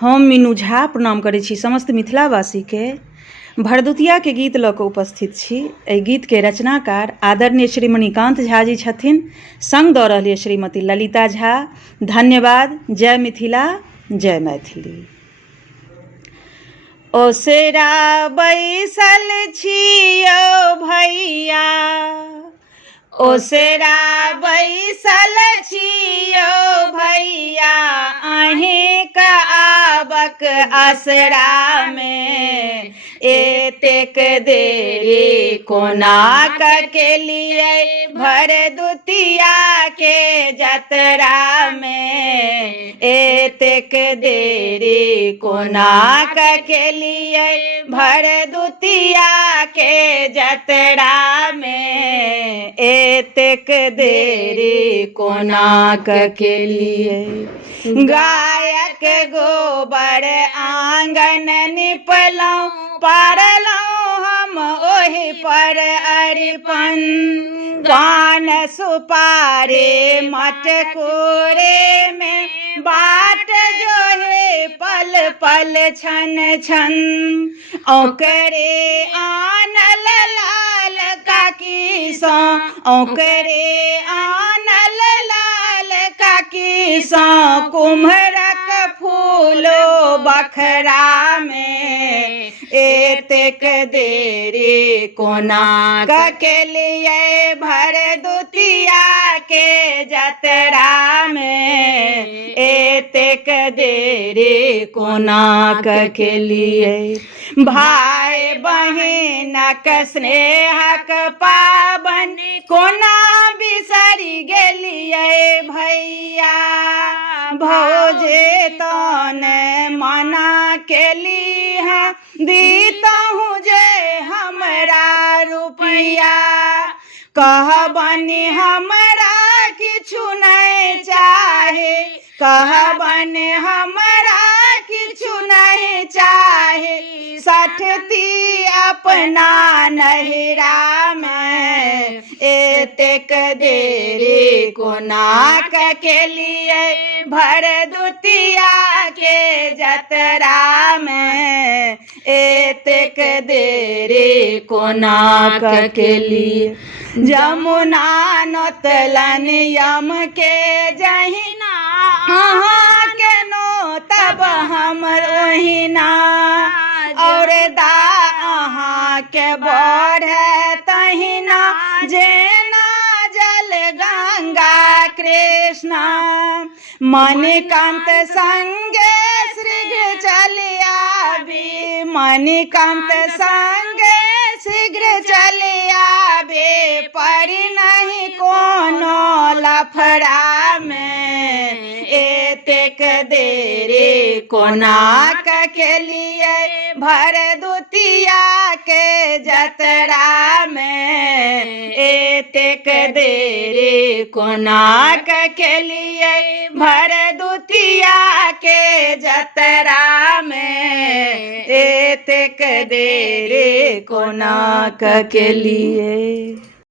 हम मीनू झा प्रणाम करै छी समस्त मिथिलावासीके। भरदुतियाके गीत लऽ कऽ उपस्थित छी। एहि गीतके रचनाकार आदरणीय श्री मणिकान्त झा जी छथिन, संग दऽ रहल यऽ श्रीमती ललिता झा। धन्यवाद। जय मिथिला, जय मैथिली। ओसेरा बैसल छियौ भैया, ओसेरा बैसल छियौ भैया, अहींक आबक असरामे एतेक देरी कोना केलियै भरदुतियाके जतरामे, एतेक देरी कोना केलियै भरदुतियाके जतरामे, एतेक देरी कोना केलियै। गायक गोबर आंगन निपलहुँ, पारलहुँ हम ओहि पर अरिपन, पान सुपारी मटकोरे में बाट जोहे पल पल छन छन, ओकरे आनल लाल काकी सँ, ओकरे आनल लाल काकी सँ, कुम्हरक फूलो बखरा में एतेक देरी कोना केलियै भरदुतियाके जतरा में, एतेक देरी कोना केलियै। भाई बहिनक स्नेहक पाबनि कोना बिसरि गेलियै भैया, भौजे तने मना केली है दीतहूँ जे हमरा रुपैया, कहबनि हमरा किछु नहीं चाहे, कहबनि हमरा किछु नहीं चाहे, सठती अपना नहिरा में, एतेक देरी कोना केलियै भरदुतियाके जतरा में, एतेक देरी कोना केलियै। जमुना नोतलन यम के जहिना, अहाँ के नो तब हमर ओहिना, और दा अहाँ के बढ़े तहिना, जेना जल गंगा कृष्णा, मणिकान्त संगे शीघ्र चलि आबी, मणिकान्त संगे शीघ्र चलि आबे, पड़ी नहीं कोनो लफड़ा में, एतेक देरी कोना केलियै भरदुतियाके जतरा में, एतेक देरी कोना केलियै भरदुतियाके जतरा में, एतेक देरी कोना केलियै।